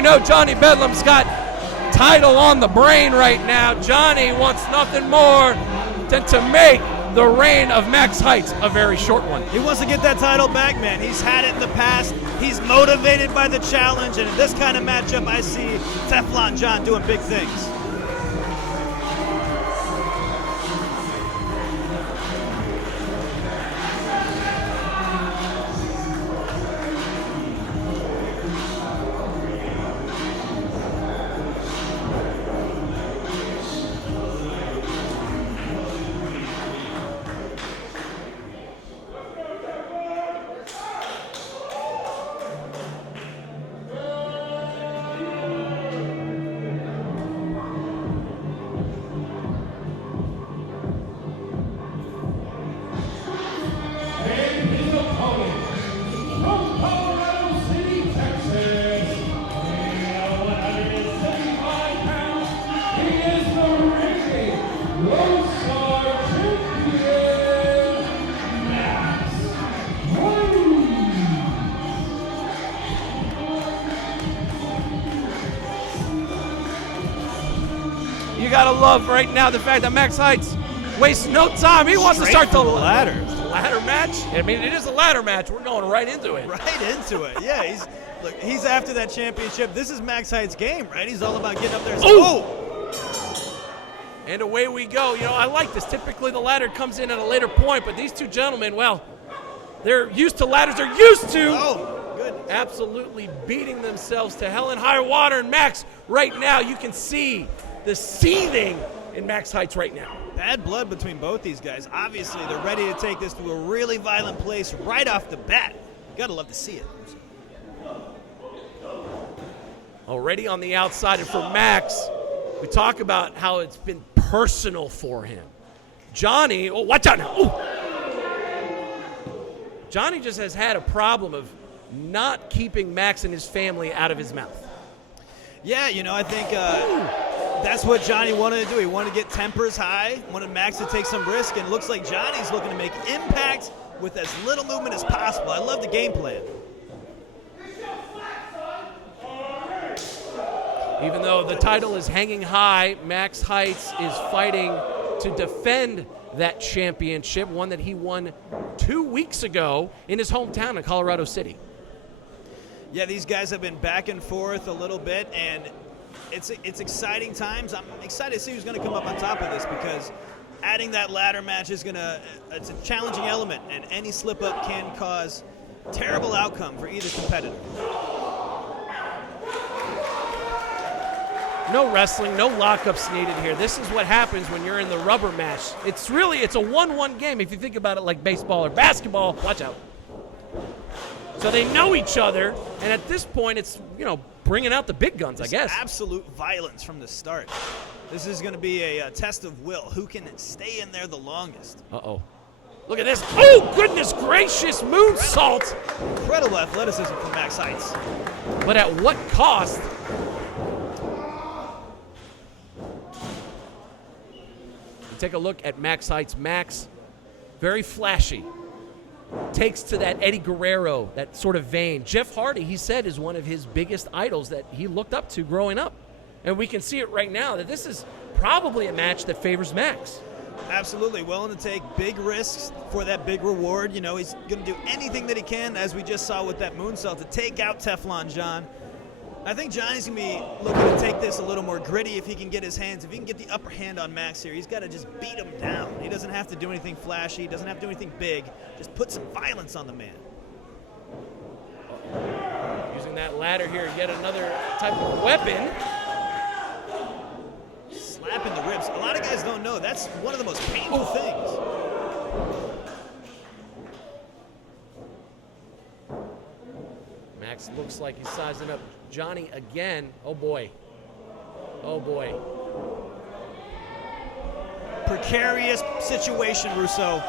you know Johnny Bedlam's got title on the brain right now. Johnny wants nothing more than to make the reign of Max Heights a very short one. He wants to get that title back, man. He's had it in the past. He's motivated by the challenge, and in this kind of matchup, I see Teflon John doing big things. You gotta love right now the fact that Max Heights wastes no time. He wants to start the ladder match. I mean, it is a ladder match. We're going right into it. Right into it. Yeah, he's after that championship. This is Max Heights' game, right? He's all about getting up there. And away we go. You know, I like this. Typically, the ladder comes in at a later point, but these two gentlemen, well, they're used to ladders. They're used to absolutely beating themselves to hell and high water. And Max, right now, you can see the seething in Max Heights right now. Bad blood between both these guys. Obviously, they're ready to take this to a really violent place right off the bat. You gotta love to see it. Already on the outside, and for Max, we talk about how it's been personal for him. Johnny, oh, watch out now. Ooh. Johnny just has had a problem of not keeping Max and his family out of his mouth. Yeah, you know, I think that's what Johnny wanted to do. He wanted to get tempers high, wanted Max to take some risk, and it looks like Johnny's looking to make impact with as little movement as possible. I love the game plan. Even though the title is hanging high, Max Heights is fighting to defend that championship, one that he won 2 weeks ago in his hometown in Colorado City. Yeah, these guys have been back and forth a little bit, and it's exciting times. I'm excited to see who's going to come up on top of this, because adding that ladder match is it's a challenging element, and any slip up can cause terrible outcome for either competitor. No wrestling, no lockups needed here. This is what happens when you're in the rubber match. It's a 1-1 game if you think about it like baseball or basketball. Watch out. So they know each other, and at this point it's, bringing out the big guns, I guess. Absolute violence from the start. This is going to be a test of will. Who can stay in there the longest? Uh-oh. Look at this. Oh, goodness gracious, moonsault. Incredible athleticism from Max Heights. But at what cost? Take a look at Max Heights. Max, very flashy. Takes to that Eddie Guerrero, that sort of vein. Jeff Hardy, he said, is one of his biggest idols that he looked up to growing up. And we can see it right now that this is probably a match that favors Max. Absolutely. Willing to take big risks for that big reward. He's going to do anything that he can, as we just saw with that moonsault, to take out Teflon John. I think Johnny's going to be looking to take this a little more gritty if he can get his hands. If he can get the upper hand on Max here, he's got to just beat him down. He doesn't have to do anything flashy. He doesn't have to do anything big. Just put some violence on the man. Using that ladder here, yet another type of weapon. Slapping the ribs. A lot of guys don't know. That's one of the most painful things. Max looks like he's sizing up Johnny again. Oh, boy. Oh, boy. Precarious situation, Russo.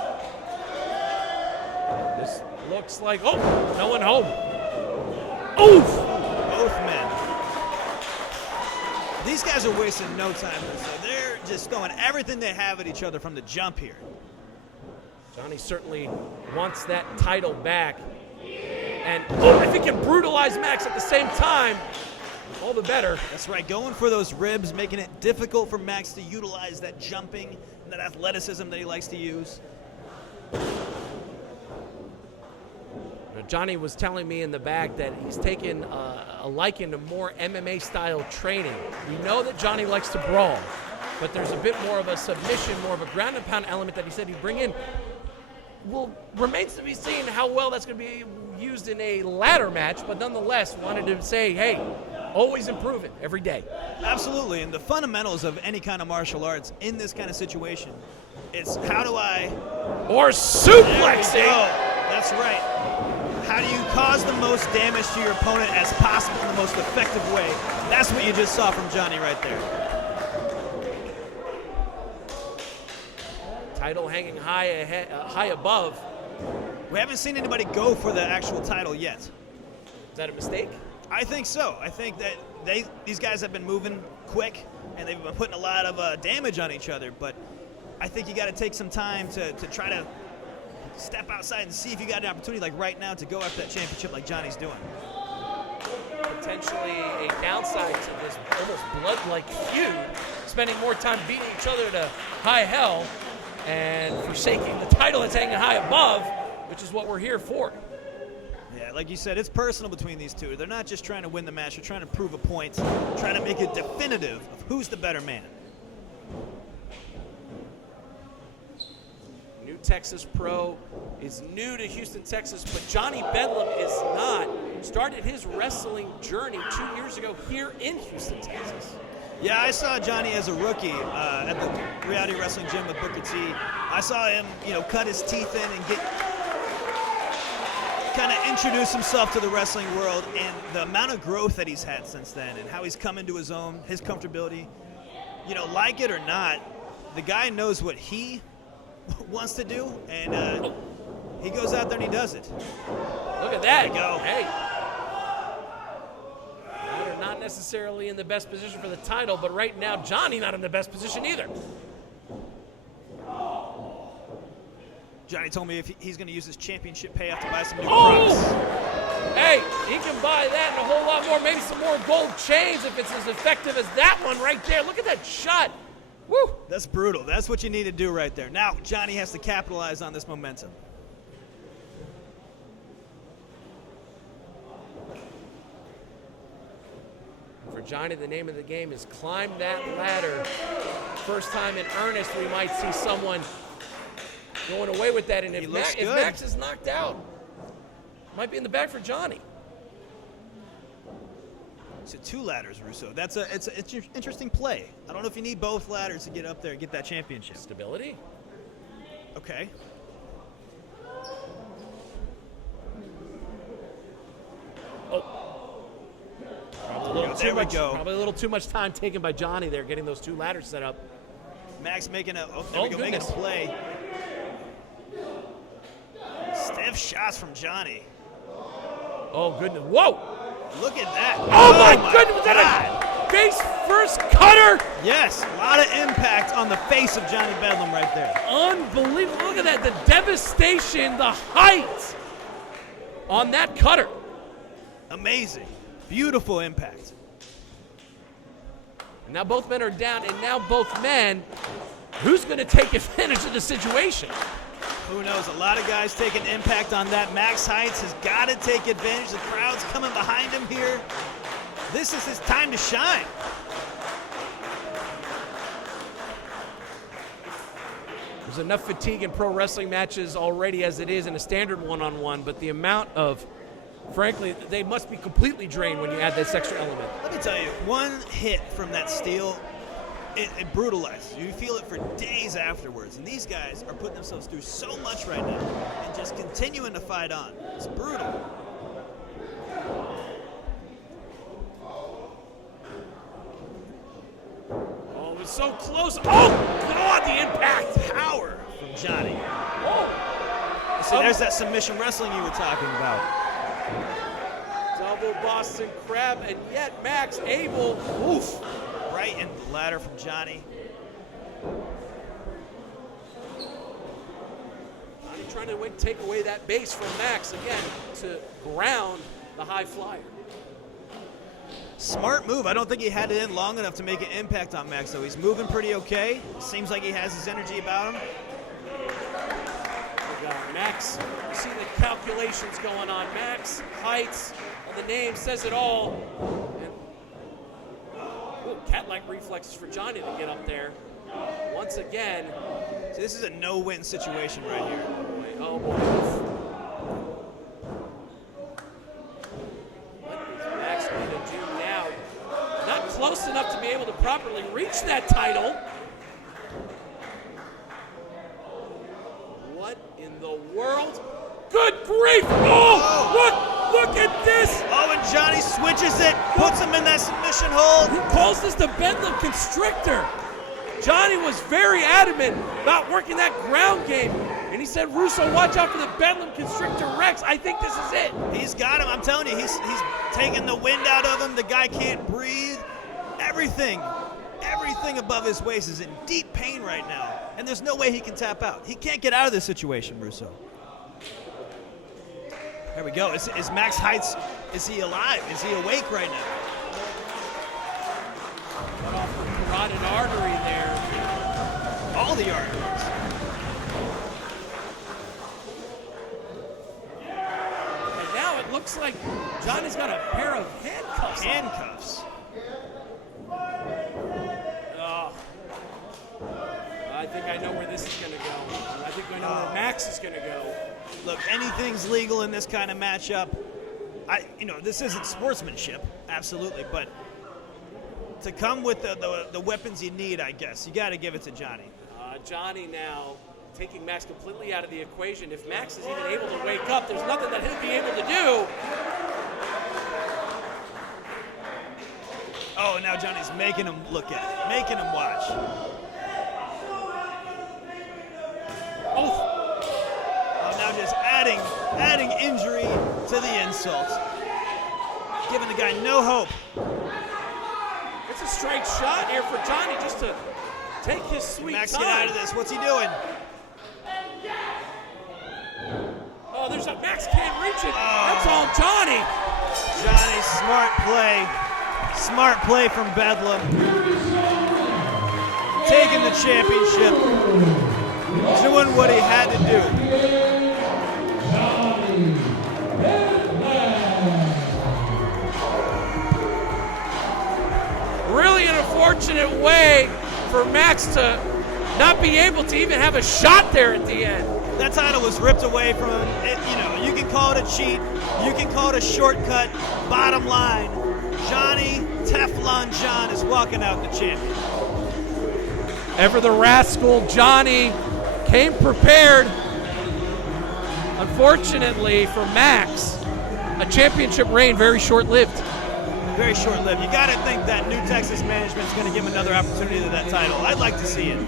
This looks like, no one home. Oof! Both men. These guys are wasting no time, Russo. They're just throwing everything they have at each other from the jump here. Johnny certainly wants that title back. And, I think can brutalize Max at the same time. all the better. That's right, going for those ribs, making it difficult for Max to utilize that jumping and that athleticism that he likes to use. Johnny was telling me in the back that he's taken a liking to more MMA-style training. We know that Johnny likes to brawl, but there's a bit more of a submission, more of a ground-and-pound element that he said he'd bring in. Well, remains to be seen how well that's going to be used in a ladder match, but nonetheless wanted to say, hey, always improve it every day. Absolutely, and the fundamentals of any kind of martial arts in this kind of situation, it's how do I... Or suplexing! That's right. How do you cause the most damage to your opponent as possible in the most effective way? That's what you just saw from Johnny right there. Title hanging high above. We haven't seen anybody go for the actual title yet. Is that a mistake? I think so. I think that these guys have been moving quick, and they've been putting a lot of damage on each other, but I think you got to take some time to try to step outside and see if you got an opportunity like right now to go after that championship like Johnny's doing. Potentially a downside to this almost blood-like feud, spending more time beating each other to high hell and forsaking the title that's hanging high above, which is what we're here for. Yeah, like you said, it's personal between these two. They're not just trying to win the match, they're trying to prove a point, trying to make it definitive of who's the better man. New Texas Pro is new to Houston, Texas, but Johnny Bedlam is not. Started his wrestling journey 2 years ago here in Houston, Texas. Yeah, I saw Johnny as a rookie at the Reality Wrestling Gym with Booker T. I saw him, cut his teeth in and kind of introduce himself to the wrestling world, and the amount of growth that he's had since then and how he's come into his own, his comfortability. Like it or not, the guy knows what he wants to do, and he goes out there and he does it. Look at that. There you go. Hey. They're not necessarily in the best position for the title, but right now, Johnny not in the best position either. Johnny told me if he's going to use his championship payoff to buy some new Crocs. Hey, he can buy that and a whole lot more, maybe some more gold chains if it's as effective as that one right there. Look at that shot. Woo! That's brutal. That's what you need to do right there. Now, Johnny has to capitalize on this momentum. For Johnny, the name of the game is climb that ladder. First time in earnest, we might see someone going away with that. And if Max is knocked out, might be in the bag for Johnny. So 2 ladders, Russo. It's an interesting play. I don't know if you need both ladders to get up there and get that championship. Stability. Okay. There we go. Probably a little too much time taken by Johnny there, getting those 2 ladders set up. Max making a making a play. Stiff shots from Johnny. Oh goodness! Whoa! Look at that! Oh my goodness! Was that a face first cutter? Yes, a lot of impact on the face of Johnny Bedlam right there. Unbelievable! Look at that! The devastation, the height on that cutter. Amazing, beautiful impact. And now both men are down, and now both men. Who's going to take advantage of the situation? Who knows? A lot of guys taking impact on that. Max Heights has got to take advantage. The crowd's coming behind him here. This is his time to shine. There's enough fatigue in pro wrestling matches already as it is in a standard one-on-one, but the amount of, frankly, they must be completely drained when you add this extra element. Let me tell you, one hit from that steel, it brutalizes. You feel it for days afterwards. And these guys are putting themselves through so much right now and just continuing to fight on. It's brutal. Oh, it was so close. Oh, God, the impact. Power from Johnny. Oh. So there's that submission wrestling you were talking about. Double Boston Crab, and yet Max able. Oof. Right in the ladder from Johnny. Johnny trying to take away that base from Max again to ground the high flyer. Smart move. I don't think he had it in long enough to make an impact on Max, though. He's moving pretty okay. Seems like he has his energy about him. Max, you see the calculations going on. Max, heights, and the name says it all. And, cat-like reflexes for Johnny to get up there. Once again. So this is a no-win situation right here. Oh boy. What does Max need to do now? Not close enough to be able to properly reach that title. What in the world? Good grief! Oh, look at this! Oh, and Johnny switches it, puts him in that submission hold. He calls this the Bedlam Constrictor. Johnny was very adamant about working that ground game. And he said, Russo, watch out for the Bedlam Constrictor Rex. I think this is it. He's got him. I'm telling you, he's taking the wind out of him. The guy can't breathe. Everything above his waist is in deep pain right now. And there's no way he can tap out. He can't get out of this situation, Russo. There we go. Is Max Heights, is he alive? Is he awake right now? Cut off the carotid artery there. All the arteries. And now it looks like Johnny's got a pair of handcuffs. Handcuffs. Oh. I think I know where this is going to go. I think I know where Max is going to go. Look, anything's legal in this kind of matchup. This isn't sportsmanship, absolutely, but to come with the weapons you need, I guess, you got to give it to Johnny. Johnny now taking Max completely out of the equation. If Max is even able to wake up, there's nothing that he'll be able to do. Oh, now Johnny's making him look at it, making him watch. Oh, now just adding injury to the insult. Giving the guy no hope. It's a straight shot here for Johnny just to take his sweet Max, time. get out of this. What's he doing? Oh, Max can't reach it. That's all Johnny. Johnny, smart play. Smart play from Bedlam. Taking the championship. Doing what he had to do. Really an unfortunate way for Max to not be able to even have a shot there at the end. That title was ripped away from him. You can call it a cheat. You can call it a shortcut. Bottom line, Johnny Teflon John is walking out the champion. Ever the rascal, Johnny came prepared. Unfortunately for Max, a championship reign very short-lived. Very short-lived. You got to think that New Texas management is going to give him another opportunity to that title. I'd like to see it.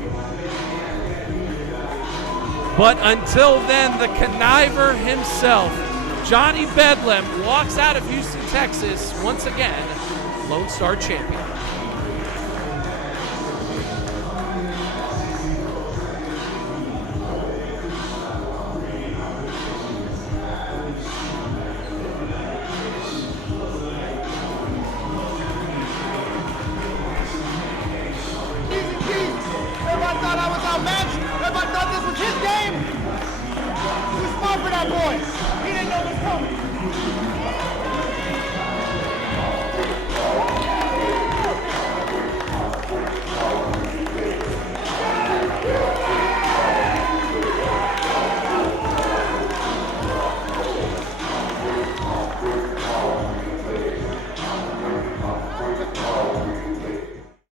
But until then, the conniver himself, Johnny Bedlam, walks out of Houston, Texas, once again, Lone Star champion. Everybody thought I was outmatched. Everybody thought this was his game. He was smart for that boy. He didn't know it was coming.